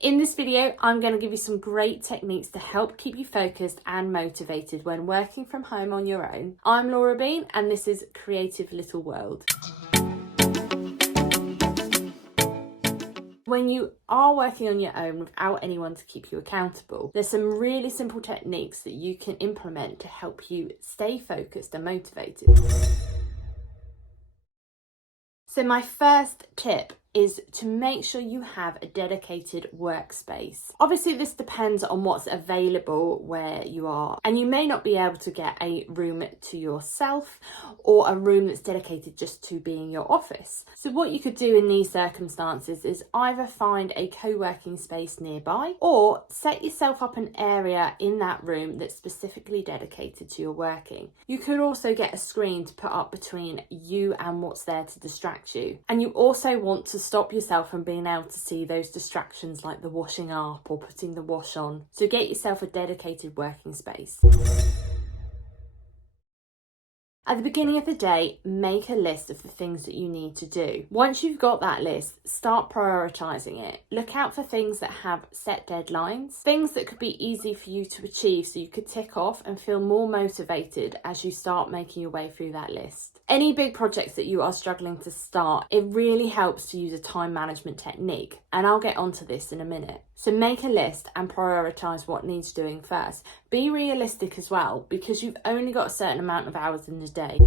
In this video, I'm going to give you some great techniques to help keep you focused and motivated when working from home on your own. I'm Laura Bean and this is Creative Little World. When you are working on your own without anyone to keep you accountable, there's some really simple techniques that you can implement to help you stay focused and motivated. So my first tip is to make sure you have a dedicated workspace. Obviously, this depends on what's available where you are, and you may not be able to get a room to yourself or a room that's dedicated just to being your office. So what you could do in these circumstances is either find a co-working space nearby or set yourself up an area in that room that's specifically dedicated to your working. You could also get a screen to put up between you and what's there to distract you. And you also want to stop yourself from being able to see those distractions like the washing up or putting the wash on. So get yourself a dedicated working space. At the beginning of the day, make a list of the things that you need to do. Once you've got that list, start prioritising it. Look out for things that have set deadlines, things that could be easy for you to achieve so you could tick off and feel more motivated as you start making your way through that list. Any big projects that you are struggling to start, it really helps to use a time management technique, and I'll get onto this in a minute. So make a list and prioritise what needs doing first. Be realistic as well, because you've only got a certain amount of hours in the day.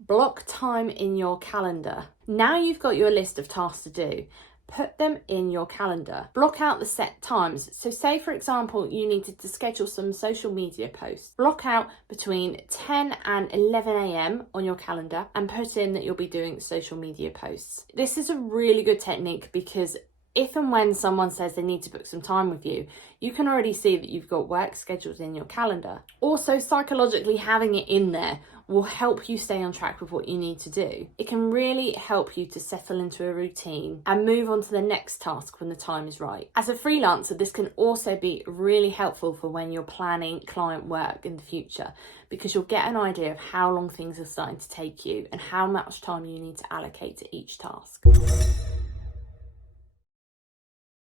Block time in your calendar. Now you've got your list of tasks to do, put them in your calendar. Block out the set times. So say, for example, you needed to schedule some social media posts. Block out between 10 and 11 a.m. on your calendar and put in that you'll be doing social media posts. This is a really good technique because if and when someone says they need to book some time with you, you can already see that you've got work scheduled in your calendar. Also, psychologically having it in there will help you stay on track with what you need to do. It can really help you to settle into a routine and move on to the next task when the time is right. As a freelancer, this can also be really helpful for when you're planning client work in the future, because you'll get an idea of how long things are starting to take you and how much time you need to allocate to each task.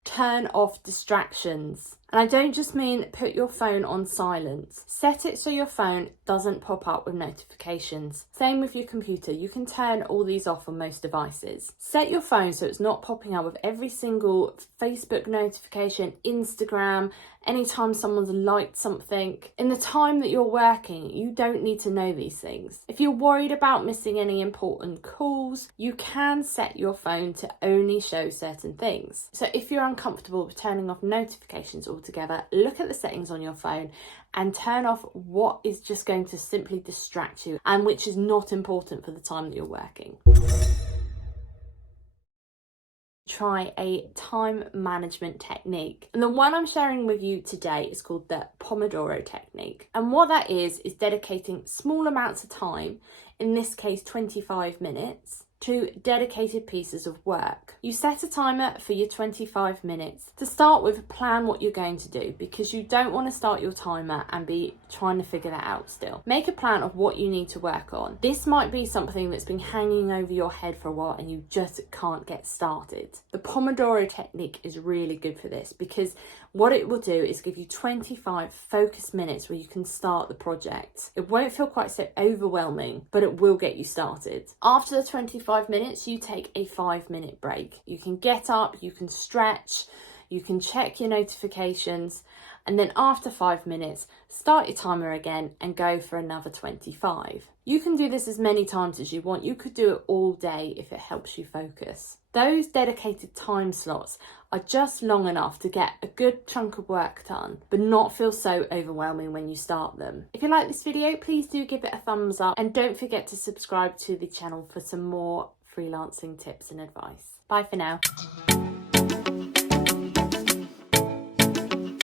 Turn off distractions. And I don't just mean put your phone on silent. Set it so your phone doesn't pop up with notifications. Same with your computer. You can turn all these off on most devices. Set your phone so it's not popping up with every single Facebook notification, Instagram, anytime someone's liked something. In the time that you're working, you don't need to know these things. If you're worried about missing any important calls, you can set your phone to only show certain things. So if you're uncomfortable with turning off notifications altogether, look at the settings on your phone and turn off what is just going to simply distract you and which is not important for the time that you're working. Try a time management technique. And the one I'm sharing with you today is called the Pomodoro technique. And what that is dedicating small amounts of time, in this case 25 minutes, to dedicated pieces of work. You set a timer for your 25 minutes. To start with, plan what you're going to do, because you don't want to start your timer and be trying to figure that out still. Make a plan of what you need to work on. This might be something that's been hanging over your head for a while and you just can't get started. The Pomodoro technique is really good for this, because what it will do is give you 25 focused minutes where you can start the project. It won't feel quite so overwhelming, but it will get you started. After the 25 minutes, you take a 5-minute break. You can get up, you can stretch, you can check your notifications, and then after 5 minutes, start your timer again and go for another 25. You can do this as many times as you want. You could do it all day if it helps you focus. Those dedicated time slots are just long enough to get a good chunk of work done, but not feel so overwhelming when you start them. If you like this video, please do give it a thumbs up and don't forget to subscribe to the channel for some more freelancing tips and advice. Bye for now.